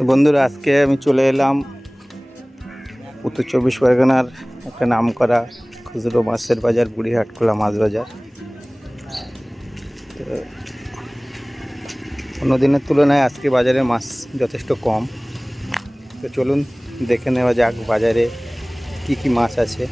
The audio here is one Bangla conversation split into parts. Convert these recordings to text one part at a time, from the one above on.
তো বন্ধুরা, আজকে আমি চলে এলাম উত্তর চব্বিশ পরগনার একটা নাম করা খুচরো মাছের বাজার, বুড়িহাট খোলা মাছ বাজার। তো অন্য দিনের তুলনায় আজকে বাজারে মাছ যথেষ্ট কম। তো চলুন দেখে নেওয়া যাক বাজারে কি কি মাছ আছে।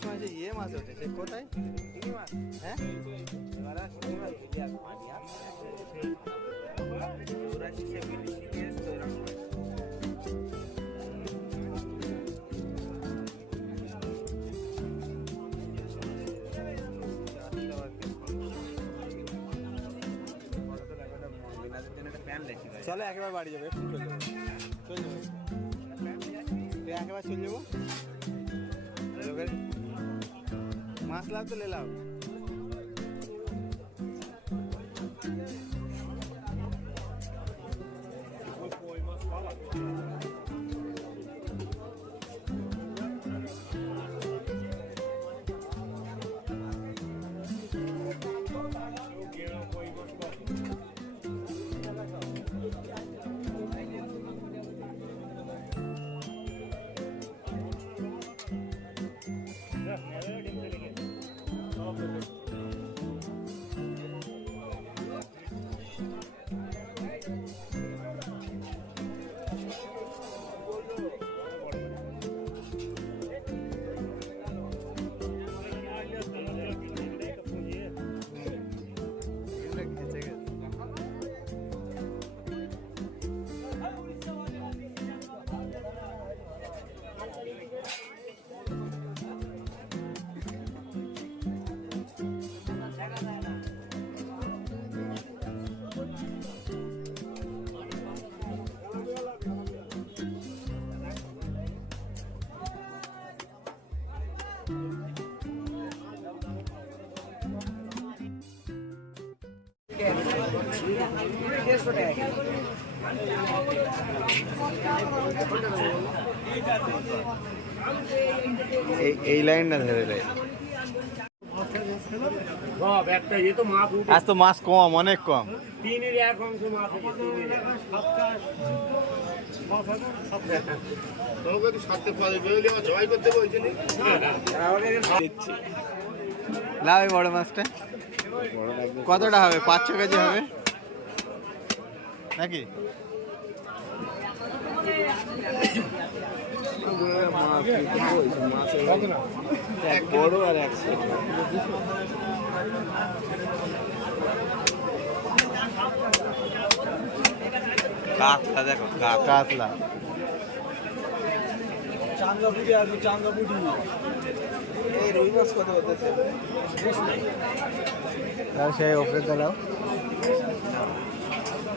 এই সময় যে ইয়ে মাছ। উঠেছে কোথায় হ্যাঁ চলো একেবারে বাড়ি যাবে চলে যাব। চলে যাব। একেবারে চলে যাব? মাছ লাভ তো লেলাও এই এই লাইনটা ধরে তো মাছ আজ তো মাছ কম অনেক কম। তিনের এক অংশ মাছ লাভ বড় মাছটা? কতটা হবে? পাঁচ ছ কেজি হবে? নাকি? এক বড় আর। কাতলা দেখো কাতলা। এই রুই মাছ কত তার সেই ওপরে তোলাও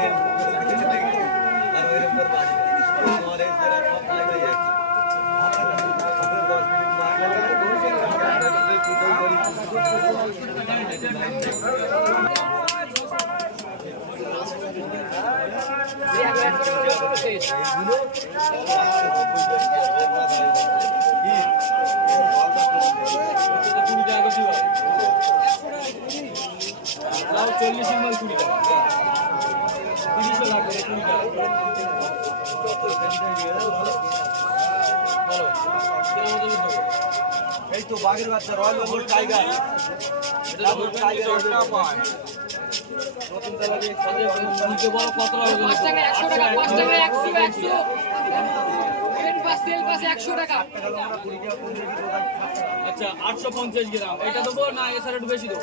হ্যাঁ, বা- বাড়ির রাস্তায় এই তো বাঘের বাচ্চা রয়্যাল বেঙ্গল টাইগার আচ্ছা আটশো পঞ্চাশ গ্রাম এটা দেবো না এছাড়া একটু বেশি দেবো